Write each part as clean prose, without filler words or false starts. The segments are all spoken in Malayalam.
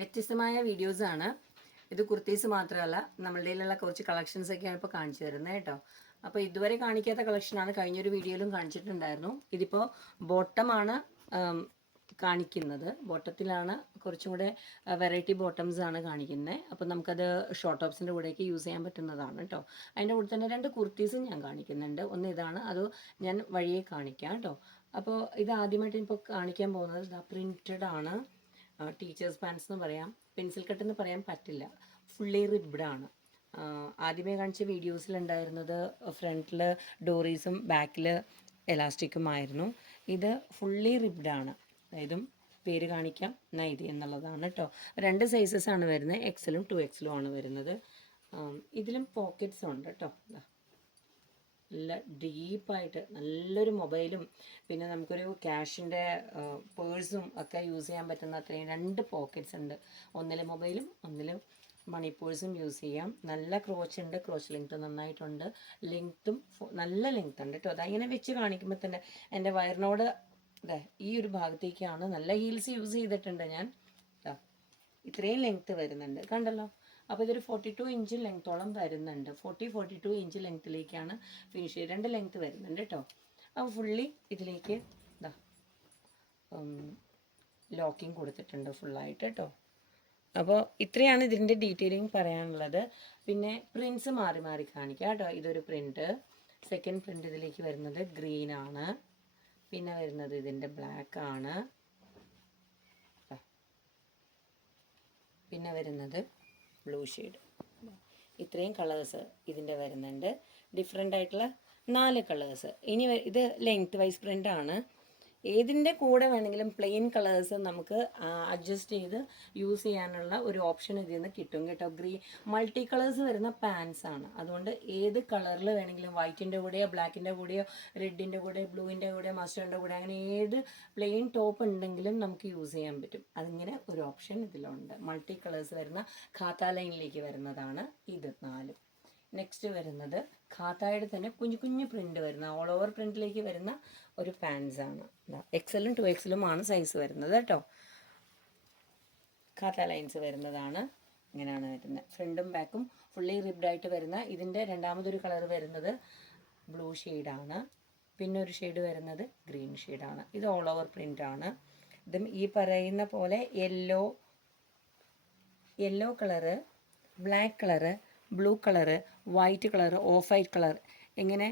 വ്യത്യസ്തമായ വീഡിയോസാണ്. ഇത് കുർത്തീസ് മാത്രമല്ല, നമ്മളുടെ കയ്യിലുള്ള കുറച്ച് കളക്ഷൻസ് ഒക്കെയാണ് ഇപ്പോൾ കാണിച്ചു തരുന്നത് കേട്ടോ. അപ്പോൾ ഇതുവരെ കാണിക്കാത്ത കളക്ഷനാണ്, കഴിഞ്ഞൊരു വീഡിയോയിലും കാണിച്ചിട്ടുണ്ടായിരുന്നു. ഇതിപ്പോൾ ബോട്ടമാണ് കാണിക്കുന്നത്. ബോട്ടത്തിലാണ് കുറച്ചും കൂടെ വെറൈറ്റി ബോട്ടംസ് ആണ് കാണിക്കുന്നത്. അപ്പോൾ നമുക്കത് ഷോർട്ട് ടോപ്സിൻ്റെ കൂടെയൊക്കെ യൂസ് ചെയ്യാൻ പറ്റുന്നതാണ് കേട്ടോ. അതിൻ്റെ കൂടെ തന്നെ 2 കുർത്തീസും ഞാൻ കാണിക്കുന്നുണ്ട്. ഒന്ന് ഇതാണ്, അത് ഞാൻ വഴിയെ കാണിക്കാം കേട്ടോ. അപ്പോൾ ഇത് ആദ്യമായിട്ട് ഇപ്പോൾ കാണിക്കാൻ പോകുന്നത് ഇതാ പ്രിൻറ്റഡ് ആണ്. ടീച്ചേഴ്സ് പാൻസ് എന്ന് പറയാം, പെൻസിൽ കട്ട് എന്ന് പറയാൻ പറ്റില്ല, ഫുള്ളി റിബ്ഡാണ്. ആദ്യമേ കാണിച്ച വീഡിയോസിലുണ്ടായിരുന്നത് ഫ്രണ്ടിൽ ഡോറീസും ബാക്കിൽ എലാസ്റ്റിക്കുമായിരുന്നു. ഇത് ഫുള്ളി റിബ്ഡാണ്. ഇതും പേര് കാണിക്കാം, നൈതി എന്നുള്ളതാണ് കേട്ടോ. 2 സൈസസ് ആണ് വരുന്നത്, എക്സലും 2XL ആണ് വരുന്നത്. ഇതിലും പോക്കറ്റ്സ് ഉണ്ട് കേട്ടോ. നല്ല ഡീപ്പായിട്ട് നല്ലൊരു മൊബൈലും പിന്നെ നമുക്കൊരു ക്യാഷിൻ്റെ പേഴ്സും ഒക്കെ യൂസ് ചെയ്യാൻ പറ്റുന്ന അത്രയും 2 പോക്കറ്റ്സ് ഉണ്ട്. ഒന്നിൽ മൊബൈലും ഒന്നിൽ മണി പേഴ്സും യൂസ് ചെയ്യാം. നല്ല ക്രോച്ച് ഉണ്ട്, ക്രോച്ച് ലെങ്ത് നന്നായിട്ടുണ്ട്, ലെങ്ത്തും നല്ല ലെങ്ത് ഉണ്ട് കേട്ടോ. അതങ്ങനെ വെച്ച് കാണിക്കുമ്പോൾ തന്നെ എൻ്റെ വയറിനോട് അതെ ഈ ഒരു ഭാഗത്തേക്കാണ്. നല്ല ഹീൽസ് യൂസ് ചെയ്തിട്ടുണ്ട് ഞാൻ. ഇത്രയും ലെങ്ത്ത് വരുന്നുണ്ട്, കണ്ടല്ലോ. അപ്പോൾ ഇതൊരു 42 ഇഞ്ച് ലെങ്ത്തോളം വരുന്നുണ്ട്. 42 ഇഞ്ച് ലെങ്ത്തിലേക്കാണ് ഫിനിഷ് ചെയ്ത് 2 ലെങ്ത്ത് വരുന്നുണ്ട് കേട്ടോ. അപ്പോൾ ഫുള്ളി ഇതിലേക്ക് ഇതാ ലോക്കിങ് കൊടുത്തിട്ടുണ്ട് ഫുള്ളായിട്ട് കേട്ടോ. അപ്പോൾ ഇത്രയാണ് ഇതിൻ്റെ ഡീറ്റെയിലിംഗ് പറയാനുള്ളത്. പിന്നെ പ്രിൻറ്റ്സ് മാറി മാറി കാണിക്കാം കേട്ടോ. ഇതൊരു പ്രിൻറ്റ്, സെക്കൻഡ് പ്രിൻറ്റ് ഇതിലേക്ക് വരുന്നത് ഗ്രീനാണ്, പിന്നെ വരുന്നത് ഇതിൻ്റെ ബ്ലാക്ക് ആണ്, പിന്നെ വരുന്നത് ബ്ലൂ ഷെയ്ഡ്. ഇത്രയും കളേഴ്സ് ഇതിൻ്റെ വരുന്നുണ്ട്, ഡിഫറെൻ്റ് ആയിട്ടുള്ള 4 കളേഴ്സ്. ഇനി ഇത് ലെങ്ത് വൈസ് പ്രിൻ്റ് ആണ്. ഏതിൻ്റെ കൂടെ വേണമെങ്കിലും പ്ലെയിൻ കളേഴ്സ് നമുക്ക് അഡ്ജസ്റ്റ് ചെയ്ത് യൂസ് ചെയ്യാനുള്ള ഒരു ഓപ്ഷൻ ഇതിൽ നിന്ന് കിട്ടും കേട്ടോ. മൾട്ടി കളേഴ്സ് വരുന്ന പാൻസ് ആണ്. അതുകൊണ്ട് ഏത് കളറിൽ വേണമെങ്കിലും, വൈറ്റിൻ്റെ കൂടെയോ ബ്ലാക്കിൻ്റെ കൂടെയോ റെഡിൻ്റെ കൂടെ ബ്ലൂവിൻ്റെ കൂടെ മസ്റ്റേർഡിൻ്റെ കൂടെ അങ്ങനെ ഏത് പ്ലെയിൻ ടോപ്പ് ഉണ്ടെങ്കിലും നമുക്ക് യൂസ് ചെയ്യാൻ പറ്റും. അതിങ്ങനെ ഒരു ഓപ്ഷൻ ഇതിലുണ്ട്. മൾട്ടി കളേഴ്സ് വരുന്ന ഖാത്ത ലൈനിലേക്ക് വരുന്നതാണ് ഇത് 4. നെക്സ്റ്റ് വരുന്നത് ഖാത്തായുടെ തന്നെ കുഞ്ഞു കുഞ്ഞു പ്രിൻ്റ് വരുന്ന ഓൾ ഓവർ പ്രിൻറ്റിലേക്ക് വരുന്ന ഒരു പാൻസ് ആണ്. എക്സലും 2XL ആണ് സൈസ് വരുന്നത് കേട്ടോ. ഖാത്ത ലൈൻസ് വരുന്നതാണ്, ഇങ്ങനെയാണ് വരുന്നത്. ഫ്രണ്ടും ബാക്കും ഫുള്ളി റിബ്ഡായിട്ട് വരുന്ന. ഇതിൻ്റെ രണ്ടാമതൊരു കളർ വരുന്നത് ബ്ലൂ ഷെയ്ഡാണ്, പിന്നെ ഒരു ഷെയ്ഡ് വരുന്നത് ഗ്രീൻ ഷെയ്ഡാണ്. ഇത് ഓൾ ഓവർ പ്രിൻ്റാണ്. ഇതും ഈ പറയുന്ന പോലെ yellow colour, black colour, blue colour, white colour, of white colour, ഇങ്ങനെ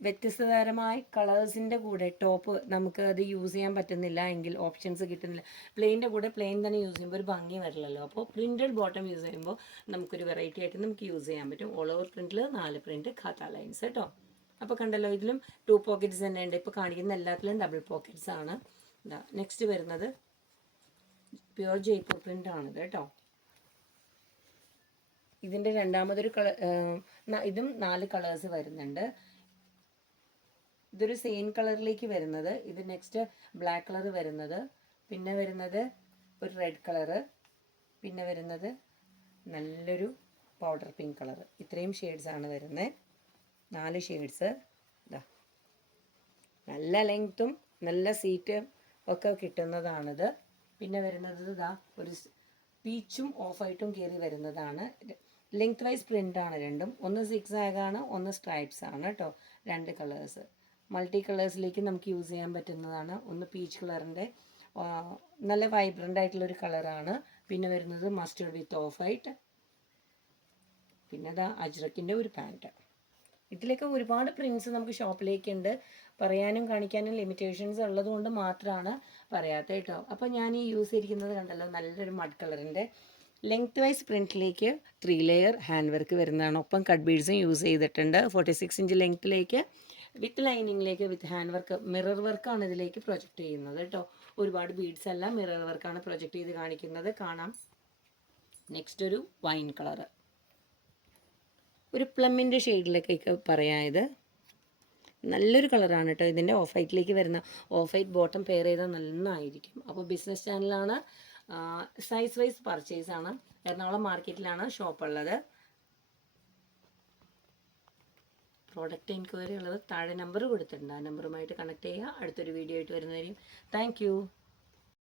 വ്യത്യസ്തതരമായ കളേഴ്സിൻ്റെ കൂടെ ടോപ്പ് നമുക്ക് അത് യൂസ് ചെയ്യാൻ പറ്റുന്നില്ല എങ്കിൽ ഓപ്ഷൻസ് കിട്ടുന്നില്ല. പ്ലെയിൻ്റെ കൂടെ പ്ലെയിൻ തന്നെ യൂസ് ചെയ്യുമ്പോൾ ഒരു ഭംഗി വരില്ലല്ലോ. അപ്പോൾ പ്രിൻറ്റഡ് ബോട്ടം യൂസ് ചെയ്യുമ്പോൾ നമുക്കൊരു വെറൈറ്റി ആയിട്ട് നമുക്ക് യൂസ് ചെയ്യാൻ പറ്റും. ഓൾ ഓവർ പ്രിൻറ്റിൽ 4 പ്രിൻറ്റ് ഖാത്ത ലൈൻസ് കേട്ടോ. അപ്പോൾ കണ്ടല്ലോ, ഇതിലും 2 പോക്കറ്റ്സ് തന്നെ ഉണ്ട്. ഇപ്പോൾ കാണിക്കുന്ന എല്ലാത്തിലും ഡബിൾ പോക്കറ്റ്സ് ആണ്. നെക്സ്റ്റ് വരുന്നത് പ്യുവർ ജയ്പൂർ പ്രിൻ്റ് ആണിത് കേട്ടോ. ഇതിൻ്റെ രണ്ടാമതൊരു ഇതും 4 കളേഴ്സ് വരുന്നുണ്ട്. ഇതൊരു സെയിം കളറിലേക്ക് വരുന്നത്. ഇത് നെക്സ്റ്റ് ബ്ലാക്ക് കളർ വരുന്നത്, പിന്നെ വരുന്നത് ഒരു റെഡ് കളറ്, പിന്നെ വരുന്നത് നല്ലൊരു പൗഡർ പിങ്ക് കളർ. ഇത്രയും ഷെയ്ഡ്സാണ് വരുന്നത്, 4 ഷെയ്ഡ്സ്. ഇതാ നല്ല ലെങ്ത്തും നല്ല സീറ്റും ഒക്കെ കിട്ടുന്നതാണിത്. പിന്നെ വരുന്നത് ഇതാ ഒരു പീച്ചും ഓഫ് വൈറ്റും കയറി വരുന്നതാണ്. ലെങ്ത് വൈസ് പ്രിൻ്റാണ് രണ്ടും. ഒന്ന് 6 ആണ്, ഒന്ന് സ്ട്രൈപ്സ് ആണ് കേട്ടോ. 2 കളേഴ്സ് മൾട്ടി കളേഴ്സിലേക്ക് നമുക്ക് യൂസ് ചെയ്യാൻ പറ്റുന്നതാണ്. ഒന്ന് പീച്ച് കളറിൻ്റെ നല്ല വൈബ്രൻ്റ് ആയിട്ടുള്ളൊരു കളറാണ്. പിന്നെ വരുന്നത് മസ്റ്റേർഡ് വിത്ത് ഓഫ് വൈറ്റ്, പിന്നെ ഇതാ അജ്രക്കിൻ്റെ ഒരു പാൻറ്റ്. ഇതിലൊക്കെ ഒരുപാട് പ്രിൻറ്റ്സ് നമുക്ക് ഷോപ്പിലേക്കുണ്ട്. പറയാനും കാണിക്കാനും ലിമിറ്റേഷൻസ് ഉള്ളത് കൊണ്ട് മാത്രമാണ് പറയാത്തത് കേട്ടോ. അപ്പോൾ ഞാൻ ഈ യൂസ് ചെയ്തിരിക്കുന്നത് കണ്ടല്ലോ, നല്ലൊരു മഡ് കളറിൻ്റെ ലെങ്ത് വൈസ് പ്രിൻറ്റിലേക്ക് 3 ലെയർ ഹാൻഡ് വർക്ക് വരുന്നതാണ്. ഒപ്പം കട്ട് ബീഡ്സും യൂസ് ചെയ്തിട്ടുണ്ട്. 46 ഇഞ്ച് ലെങ്ത്തിലേക്ക് വിത്ത് ലൈനിങ്ങിലേക്ക് വിത്ത് ഹാൻഡ് വർക്ക്, മിറർ വർക്കാണ് ഇതിലേക്ക് പ്രൊജക്റ്റ് ചെയ്യുന്നത് കേട്ടോ. ഒരുപാട് ബീഡ്സ് അല്ല, മിറർ വർക്കാണ് പ്രൊജക്റ്റ് ചെയ്ത് കാണിക്കുന്നത്, കാണാം. നെക്സ്റ്റ് ഒരു വൈൻ കളറ്, ഒരു പ്ലമ്മിൻ്റെ ഷെയ്ഡിലേക്കൊക്കെ പറയാം. ഇത് നല്ലൊരു കളറാണ് കേട്ടോ. ഇതിൻ്റെ ഓഫ് വൈറ്റിലേക്ക് വരുന്ന ഓഫ് വൈറ്റ് ബോട്ടം പെയർ ചെയ്താൽ നന്നായിരിക്കും. അപ്പോൾ ബിസിനസ് ചാനലാണ്, സൈസ് വൈസ് പർച്ചേസ് ആണ്. എറണാകുളം മാർക്കറ്റിലാണ് ഷോപ്പ് ഉള്ളത്. പ്രോഡക്റ്റ് എൻക്വയറി ഉള്ളത് താഴെ നമ്പർ കൊടുത്തിട്ടുണ്ട്. ആ നമ്പറുമായിട്ട് കണക്ട് ചെയ്യുക. അടുത്തൊരു വീഡിയോ ആയിട്ട് വരുന്നവരെയും താങ്ക് യു.